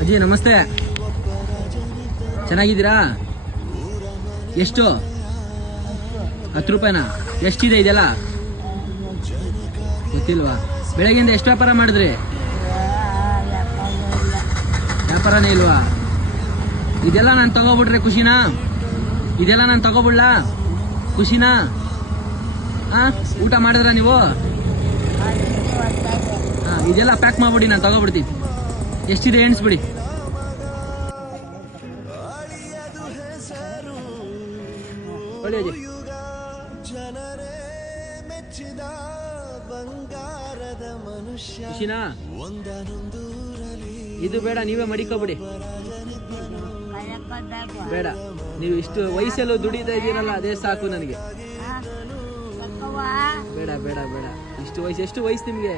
ಅಜ್ಜಿ ನಮಸ್ತೆ, ಚೆನ್ನಾಗಿದ್ದೀರಾ? ಎಷ್ಟು? 10 ರೂಪಾಯಿನಾ? ಎಷ್ಟಿದೆ ಇದೆಲ್ಲ ಗೊತ್ತಿಲ್ವಾ? ಬೆಳಗ್ಗೆಯಿಂದ ಎಷ್ಟು ವ್ಯಾಪಾರ ಮಾಡಿದ್ರಿ? ವ್ಯಾಪಾರನೇ ಇಲ್ವಾ? ಇದೆಲ್ಲ ನಾನು ತಗೋಬಿಟ್ರೆ ಖುಷಿನಾ? ಇದೆಲ್ಲ ನಾನು ತಗೋಬಿಡ್ಲಾ ಖುಷಿನಾ? ಊಟ ಮಾಡಿದ್ರ ನೀವು? ಇದೆಲ್ಲ ಪ್ಯಾಕ್ ಮಾಡ್ಬಿಡಿ, ನಾನು ತಗೋಬಿಡ್ತೀನಿ. ಎಷ್ಟಿದೆ ಎಣಿಸ್ಬಿಡಿ. ಖುಷಿನಾ? ಇದು ಬೇಡ, ನೀವೇ ಮಡಿಕೋಬಿಡಿ. ಬೇಡ, ನೀವು ಇಷ್ಟು ವಯಸ್ಸಲ್ಲೂ ದುಡಿತಾ ಇದ್ದೀರಲ್ಲ, ಅದೇ ಸಾಕು ನನಗೆ. ಬೇಡ ಬೇಡ ಬೇಡ, ಇಷ್ಟು ವಯಸ್ಸು. ಎಷ್ಟು ವಯಸ್ಸು ನಿಮಗೆ?